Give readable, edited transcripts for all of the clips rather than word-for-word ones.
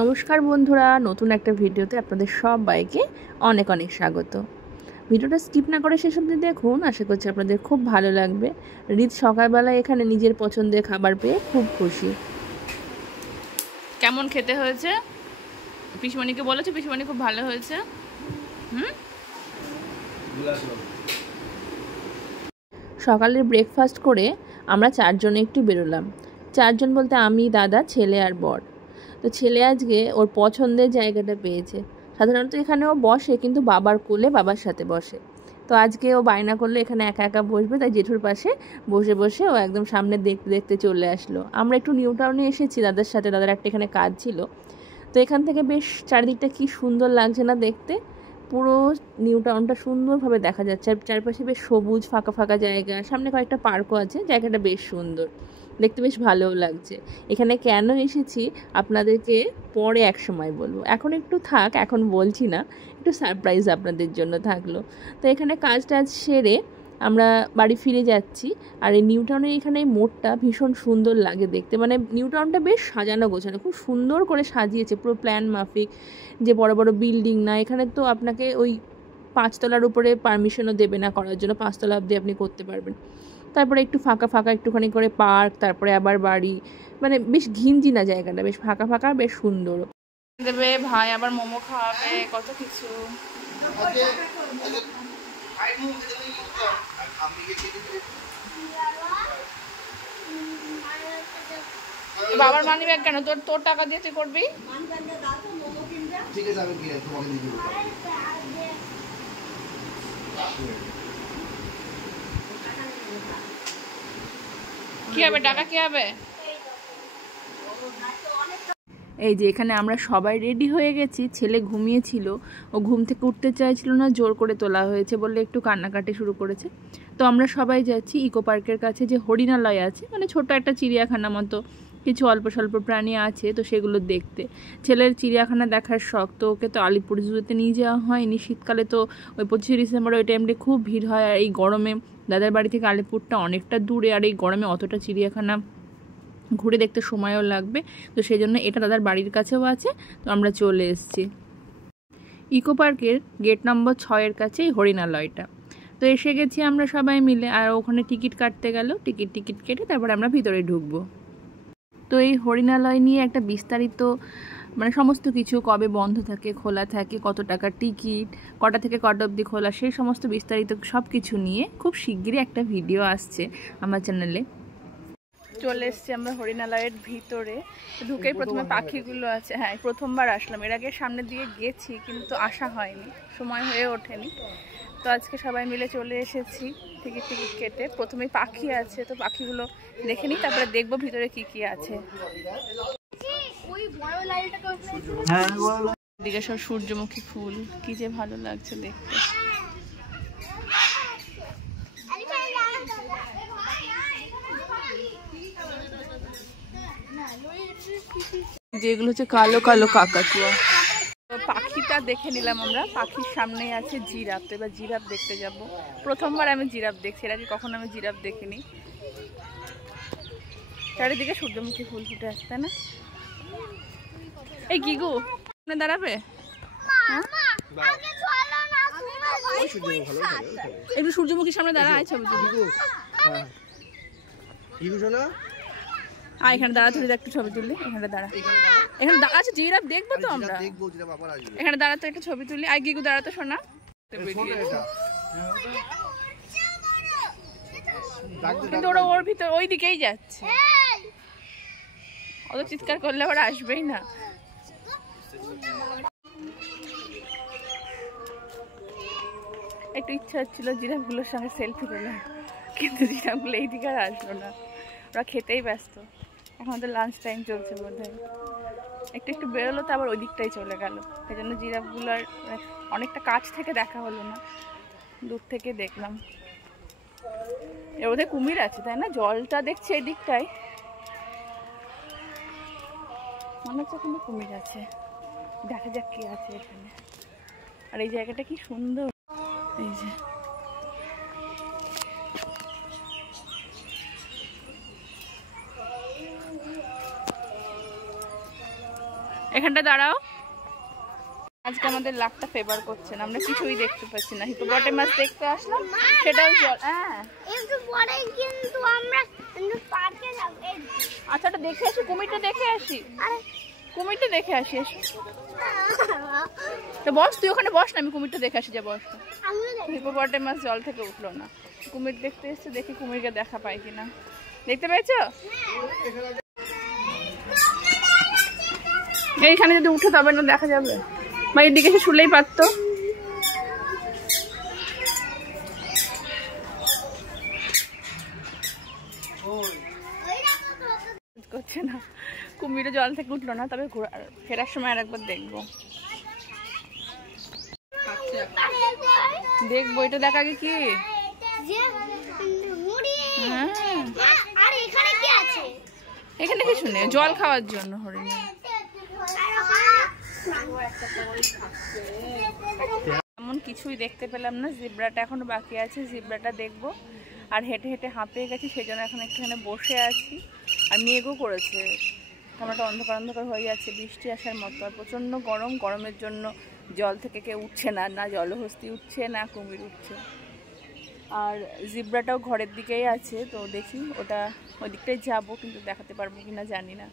নমস্কার বন্ধুরা, নতুন একটা ভিডিওতে আপনাদের সবাইকে অনেক অনেক স্বাগত। ভিডিওটা স্কিপ না করে শেষ অবধি দেখুন, আশা করছি আপনাদের খুব ভালো লাগবে। রিত সকালবেলায় এখানে নিজের পছন্দের খাবার পেয়ে খুব খুশি। কেমন খেতে হয়েছে? পিসমণিকে বলেছে, পিসমণি খুব ভালো হয়েছে। সকালের ব্রেকফাস্ট করে আমরা চারজনে একটু বেরোলাম। চারজন বলতে আমি, দাদা, ছেলে আর বর। তো ছেলে আজকে ওর পছন্দের জায়গাটা পেয়েছে। সাধারণত এখানে ও বসে, কিন্তু বাবার কোলে বাবার সাথে বসে। তো আজকে ও বায়না করলে এখানে একা একা বসবে, তাই জেঠুর পাশে বসে বসে ও একদম সামনে দেখতে দেখতে চলে আসলো। আমরা একটু নিউ টাউনে এসেছি দাদার সাথে, দাদার একটা এখানে কাজ ছিল। তো এখান থেকে বেশ চারিদিকটা কি সুন্দর লাগছে না দেখতে। পুরো নিউ টাউনটা সুন্দরভাবে দেখা যাচ্ছে, আর চারপাশে বেশ সবুজ ফাঁকা ফাঁকা জায়গা, সামনে কয়েকটা পার্কও আছে। জায়গাটা বেশ সুন্দর, দেখতে বেশ ভালোও লাগছে। এখানে কেন এসেছি আপনাদেরকে পরে এক সময় বলবো, এখন একটু থাক, এখন বলছি না, একটু সারপ্রাইজ আপনাদের জন্য থাকলো। তো এখানে কাজ টাজ সেরে আমরা বাড়ি ফিরে যাচ্ছি। আর এই নিউ টাউনের এখানে এই মোড়টা ভীষণ সুন্দর লাগে দেখতে, মানে নিউ টাউনটা বেশ সাজানো গোছানো, খুব সুন্দর করে সাজিয়েছে, পুরো প্ল্যান মাফিক। যে বড় বড় বিল্ডিং না, এখানে তো আপনাকে ওই 5 তলার উপরে পারমিশনও দেবে না করার জন্য, 5 তলা অবধি আপনি করতে পারবেন। তারপরে একটু ফাঁকা ফাঁকা একটুখানি করে পার্ক, তারপরে আবার বাড়ি, মানে বেশ ঘিঞ্জি না জায়গাটা, বেশ ফাঁকা ফাঁকা, বেশ সুন্দর। দেবে ভাই আবার মোমো খাওয়াবে, কত কিছু। বাবার মানি ব্যাগ কেন? তোর টাকা দিয়ে তুই করবি? ঠিক আছে, আমি তোমাকে দিয়ে দেব। কি হবে টাকা, কি হবে? এই যে এখানে আমরা সবাই রেডি হয়ে গেছি। ছেলে ঘুমিয়েছিল, ও ঘুম থেকে উঠতে চাইছিল না, জোর করে তোলা হয়েছে বলে একটু কান্নাকাটি শুরু করেছে। তো আমরা সবাই যাচ্ছি ইকো পার্কের কাছে, যে হরিণালয় আছে, মানে ছোট একটা চিড়িয়াখানা মতো, কিছু অল্প স্বল্প প্রাণী আছে, তো সেগুলো দেখতে। ছেলের চিড়িয়াখানা দেখার শখ, তো ওকে তো আলিপুর জুতে নিয়ে যাওয়া হয়নি। শীতকালে তো ওই 25 ডিসেম্বর ওই টাইমটা খুব ভিড় হয়, আর এই গরমে দাদার বাড়ি থেকে আলিপুরটা অনেকটা দূরে, আর এই গরমে অতটা চিড়িয়াখানা ঘুরে দেখতে সময়ও লাগবে। তো সেই জন্য এটা দাদার বাড়ির কাছেও আছে, তো আমরা চলে এসেছি। ইকো পার্কের গেট নম্বর 6-এর কাছেই হরিণালয়টা। তো এসে গেছি আমরা সবাই মিলে, আর ওখানে টিকিট কাটতে গেল, টিকিট কেটে তারপর আমরা ভিতরে ঢুকবো। তো এই হরিণালয় নিয়ে একটা বিস্তারিত, মানে সমস্ত কিছু, কবে বন্ধ থাকে, খোলা থাকে, কত টাকা টিকিট, কটা থেকে কটা অবধি খোলা, সেই সমস্ত বিস্তারিত সব কিছু নিয়ে খুব শিগগিরই একটা ভিডিও আসছে আমার চ্যানেলে। চলে এসছি আমরা হরিণালয়ের ভিতরে। ঢুকেই প্রথমে পাখিগুলো আছে। হ্যাঁ, প্রথমবার আসলাম, এর আগে সামনের দিকে গেছি কিন্তু আসা হয়নি, সময় হয়ে ওঠেনি। তো আজকে সবাই মিলে চলে এসেছি টিকিট কেটে। প্রথমেই পাখি আছে, তো পাখিগুলো দেখে নিই, তারপরে দেখবো ভিতরে কি কি আছে। এদিকে সব সূর্যমুখী ফুল, কি যে ভালো লাগছে দেখতে। যেগুলো হচ্ছে কালো কালো কাকাতুয়া। পাখিটা দেখে নিলাম আমরা, পাখির সামনেই আছে জিরাফ। তো এবার জিরাফ দেখতে যাব। প্রথমবার আমি জিরাফ দেখছি, এর আগে কখনো আমি জিরাফ দেখিনি। চারিদিকে সূর্যমুখী ফুল ফুটে আসছে না? এই গিগু সামনে দাঁড়াবে? একটু সূর্যমুখীর সামনে দাঁড়া, আছে এখানে দাঁড়া, তুলি একটু ছবি তুললি। এখানে দাঁড়া, এখানে দাঁড়া আছে জিরাফ, দেখবো তো আমরা। এখানে দাঁড়া তো, একটা ছবি তুলি। আই গিগু দাঁড়া তো শোনা। কিন্তু ওরা ওর ভিতর ওই দিকেই যাচ্ছে, অত চিৎকার করলে ওরা আসবেই না। একটু ইচ্ছা হচ্ছিল জিরাফগুলোর সঙ্গে সেলফি তোলার, কিন্তু জিরাফগুলো এই দিকে আর আসলো না, ওরা খেতেই ব্যস্ত। এখন তো লাঞ্চ টাইম চলছে বোধহয়। একটু বেরোলো তো আবার ওই দিকটাই চলে গেল। সেই জন্য জিরাফগুলোর অনেকটা কাছ থেকে দেখা হলো না, দূর থেকে দেখলাম। এর মধ্যে কুমির আছে তাই না? জলটা দেখছি এই দিকটায়, মনে হচ্ছে কিন্তু কুমির আছে। দেখা যাক কি আছে এখানে। আর এই জায়গাটা কি সুন্দর, এই যে এখানটা দাঁড়াও। আজকে আমাদের লাকটা ফেভার করছে না, আমরা কিছুই দেখতে পাচ্ছি না। হিপোপটেমাস দেখতে আসলাম, সেটাও জল। হ্যাঁ একটু পরে কিন্তু আমরা পার্কে যাব। আচ্ছা এটা দেখে আসি, কুমিরটা দেখে আসি, কুমিরটা দেখে আসি। তো বস, তুই ওখানে বস না, আমি কুমিরটা দেখে আসি। যা বস। হিপোপটেমাস জল থেকে উঠলো না, কুমির দেখতে এসছে, দেখি কুমিরকে দেখা পাই কিনা। দেখতে পেয়েছো? এইখানে যদি উঠে তবে না দেখা যাবে, বা এদিকে এসে শুলেই পারতো। করছে না, কুমিরে জল থেকে উঠলো না, তবে ফেরার সময় আর একবার দেখবো। দেখবো এটা দেখা আগে কি এখানে কিছু নেই, জল খাওয়ার জন্য হরিণ। এমন কিছুই দেখতে পেলাম না। জিব্রাটা এখনো বাকি আছে, জিব্রাটা দেখবো। আর হেঁটে হেঁটে হাঁপিয়ে গেছি, সেই জন্য এখন একটুখানি বসে আছি। আর মেঘও করেছে, কামরাটা অন্ধকার অন্ধকার হয়ে যাচ্ছে, বৃষ্টি আসার মতো। আর প্রচণ্ড গরম, গরমের জন্য জল থেকে কেউ উঠছে না, না জলহস্তি উঠছে, না কুমির উঠছে। আর জিব্রাটাও ঘরের দিকেই আছে, তো দেখি ওটা ওই দিকটাই যাবো, কিন্তু দেখাতে পারবো কিনা জানি না।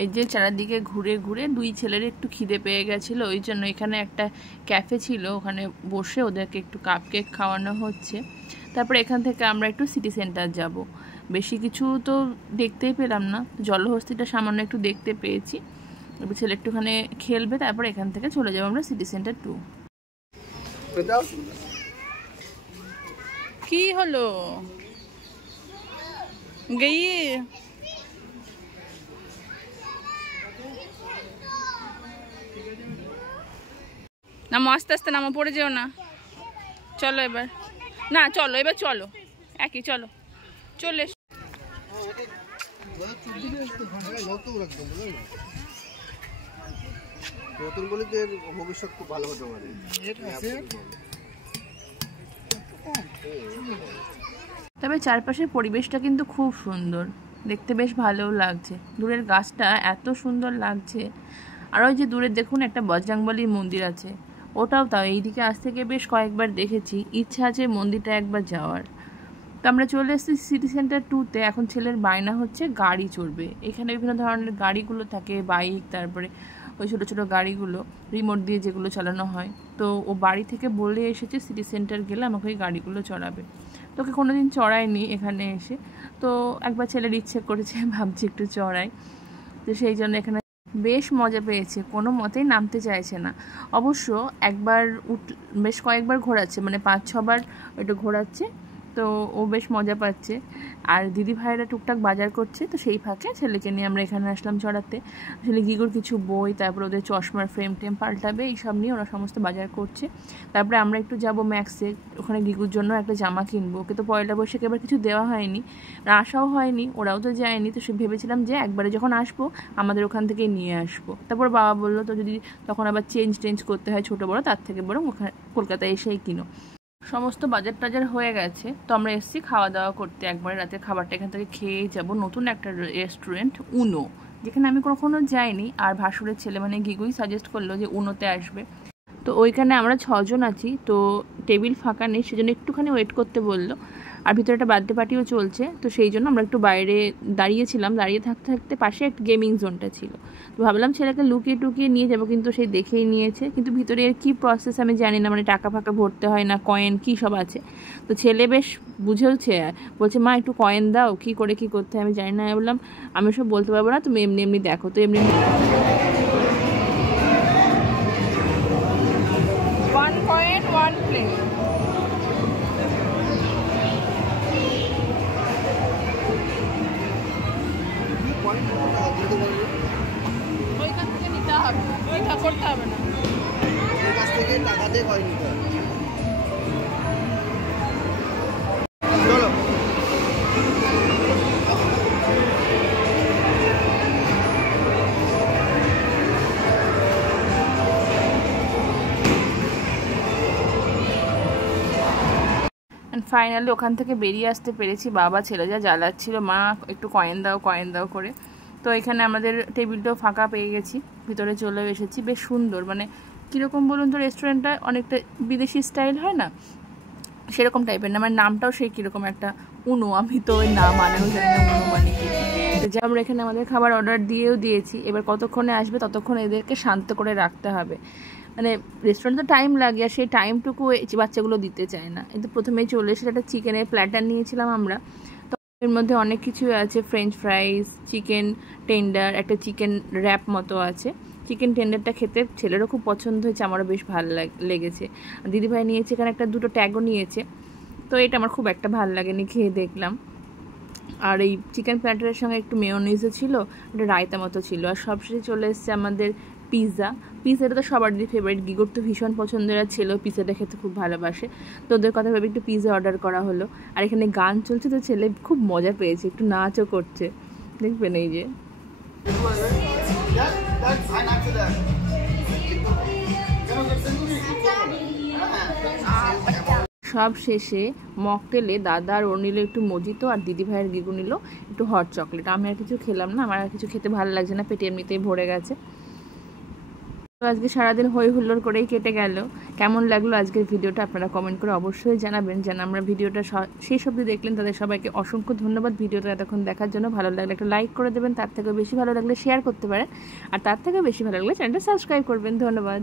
এই যে চারিদিকে ঘুরে ঘুরে দুই ছেলের একটু খিদে পেয়ে গেছিলো, ওই জন্য এখানে একটা ক্যাফে ছিল, ওখানে বসে ওদেরকে একটু কাপ কেক খাওয়ানো হচ্ছে। তারপরে এখান থেকে আমরা একটু সিটি সেন্টার যাব। বেশি কিছু তো দেখতেই পেলাম না, জলহস্তিটা সামান্য একটু দেখতে পেয়েছি। এবার ছেলে একটুখানি খেলবে, তারপরে এখান থেকে চলে যাবো আমরা সিটি সেন্টার 2। কি হলো গিয়ে নামো, আস্তে আস্তে নামো, পড়ে যেও না। চলো এবার, না চলো এবার, চলো একই, চলো চলে। নতুন বলে যে ভবিষ্যৎ খুব ভালো হতে পারে। তবে চারপাশের পরিবেশটা কিন্তু খুব সুন্দর, দেখতে বেশ ভালোও লাগছে। দূরের গাছটা এত সুন্দর লাগছে। আর ওই যে দূরে দেখুন একটা বজরংবলীর মন্দির আছে, ওটাও তাও এইদিকে আজ থেকে বেশ কয়েকবার দেখেছি, ইচ্ছা আছে মন্দিরটা একবার যাওয়ার। তো আমরা চলে এসেছি সিটি সেন্টার 2-তে। এখন ছেলের বায়না হচ্ছে গাড়ি চড়বে। এখানে বিভিন্ন ধরনের গাড়িগুলো থাকে, বাইক, তারপরে ওই ছোটো ছোটো গাড়িগুলো রিমোট দিয়ে যেগুলো চালানো হয়। তো ও বাড়ি থেকে বলে এসেছে সিটি সেন্টার গেলে আমাকে ওই গাড়িগুলো চড়াবে। তোকে কোনোদিন চড়ায়নি এখানে এসে, তো একবার ছেলের ইচ্ছে করেছে, ভাবছি একটু চড়াই। তো সেই জন্য এখানে বেশ মজা পেয়েছে, কোনো মতেই নামতে চাইছে না। অবশ্য একবার বেশ কয়েকবার ঘোরাচ্ছে, মানে 5-6 বার একটু ঘোরাচ্ছে, তো ও বেশ মজা পাচ্ছে। আর দিদি ভাইয়েরা টুকটাক বাজার করছে, তো সেই ফাঁকে ছেলেকে নিয়ে আমরা এখানে আসলাম চড়াতে। আসলে গিগুর কিছু বই, তারপর ওদের চশমার ফ্রেম টেম পাল্টাবে, এইসব নিয়ে ওরা সমস্ত বাজার করছে। তারপরে আমরা একটু যাব ম্যাক্সে, ওখানে গিগুর জন্য একটা জামা কিনবো। ওকে তো পয়লা বৈশাখে এবার কিছু দেওয়া হয়নি, আসাও হয়নি, ওরাও তো যায়নি। তো সে ভেবেছিলাম যে একবারে যখন আসবো আমাদের ওখান থেকে নিয়ে আসবো। তারপর বাবা বললো তো যদি তখন আবার চেঞ্জ করতে হয় ছোটো বড়ো, তার থেকে বরং ওখানে কলকাতায় এসেই কিনো। সমস্ত বাজার টাজার হয়ে গেছে, তো আমরা এসেছি খাওয়া দাওয়া করতে। একবারে রাতের খাবারটা এখান থেকে খেয়েই যাব। নতুন একটা রেস্টুরেন্ট উনো, যেখানে আমি কখনো যাইনি। আর ভাসুরের ছেলে মানে গিগুই সাজেস্ট করলো যে উনোতে আসবে। তো ওইখানে আমরা 6 জন আছি, তো টেবিল ফাঁকা নেই, সেজন্য একটুখানি ওয়েট করতে বললো। আর ভিতরে একটা বার্থডে পার্টিও চলছে, তো সেই জন্য আমরা একটু বাইরে দাঁড়িয়েছিলাম। দাঁড়িয়ে থাকতে থাকতে পাশে একটা গেমিং জোনটা ছিল, তো ভাবলাম ছেলেকে লুকিয়ে টুকিয়ে নিয়ে যাবো, কিন্তু সেই দেখেই নিয়েছে। কিন্তু ভিতরে এর কী প্রসেস আমি জানি না, মানে টাকা ফাঁকা ভরতে হয় না, কয়েন কী সব আছে। তো ছেলে বেশ বুঝেওছে, বলছে মা একটু কয়েন দাও, কী করে কী করতে হয় আমি জানি না। আমি বললাম আমি সব বলতে পারবো না, তুমি এমনি এমনি দেখো। তো এমনি 1.1 প্লেট। ওইখান থেকে নিতে হবে, এটা করতে হবে না, ওর কাছ থেকে টাকা দিয়ে কয় নিতে হবে। চলো ফাইনালি ওখান থেকে বেরিয়ে আসতে পেরেছি। বাবা ছেলে যা জ্বালাচ্ছিল, মা একটু কয়েন দাও করে। তো তো এখানে আমাদের টেবিলটাও ফাঁকা পেয়ে গেছি, ভিতরে চলে এসেছি। বেশ সুন্দর, মানে কীরকম বলুন তো, রেস্টুরেন্টটা অনেকটা বিদেশি স্টাইল হয় না, সেরকম টাইপের না। আমার নামটাও সেই কীরকম একটা উনু, আমি তো ওই নাম মানেও জানি না উনু মানে কি। তো যে আমরা এখানে আমাদের খাবার অর্ডার দিয়েও দিয়েছি, এবার কতক্ষণে আসবে ততক্ষণ এদেরকে শান্ত করে রাখতে হবে। মানে রেস্টুরেন্টে তো টাইম লাগে, আর সেই টাইমটুকু বাচ্চাগুলো দিতে চায় না। কিন্তু প্রথমেই চলে এসে একটা চিকেনের প্ল্যাটার নিয়েছিলাম আমরা। তো এর মধ্যে অনেক কিছুই আছে, ফ্রেঞ্চ ফ্রাইস, চিকেন টেন্ডার, একটা চিকেন র্যাপ মতো আছে। চিকেন টেন্ডারটা খেতে ছেলেরও খুব পছন্দ হয়েছে, আমারও বেশ ভালো লেগেছে। দিদিভাই নিয়েছে এখানে একটা, দুটো ট্যাগও নিয়েছে। তো এটা আমার খুব একটা ভালো লাগেনি, খেয়ে দেখলাম। আর এই চিকেন প্ল্যাটারের সঙ্গে একটু মেয়োনিজও ছিল, একটা রায়তা মতো ছিল। আর সবশেষে চলে এসছে আমাদের পিৎজা। পিৎজাটা তো সবারই ফেভারিট, গিগোর তো ভীষণ পছন্দের ছিল, পিৎজাটা খেতে খুব ভালোবাসে। তো ওদের কথা ভেবে একটু পিৎজা অর্ডার করা হলো। আর এখানে গান চলছে, তো ছেলে খুব মজা পেয়েছে, একটু নাচও করছে, দেখবেন এই যে। সব শেষে মকটেলে দাদা আর ওর নিল একটু মজিতো, আর দিদি ভাইয়ের গিগু নিল একটু হট চকলেট। আমি আর কিছু খেলাম না, আমার আর কিছু খেতে ভালো লাগছে না, পেটে এমনিতেই ভরে গেছে। তো আজকে সারাদিন হই হুল্লোড় করেই কেটে গেল। কেমন লাগলো আজকের ভিডিওটা আপনারা কমেন্ট করে অবশ্যই জানাবেন। যেন আমরা ভিডিওটা শেষ অবধি দেখলেন তাদের সবাইকে অসংখ্য ধন্যবাদ ভিডিওটা এতক্ষণ দেখার জন্য। ভালো লাগলে একটা লাইক করে দেবেন, তার থেকেও বেশি ভালো লাগলে শেয়ার করতে পারেন, আর তার থেকেও বেশি ভালো লাগলে চ্যানেলটা সাবস্ক্রাইব করবেন। ধন্যবাদ।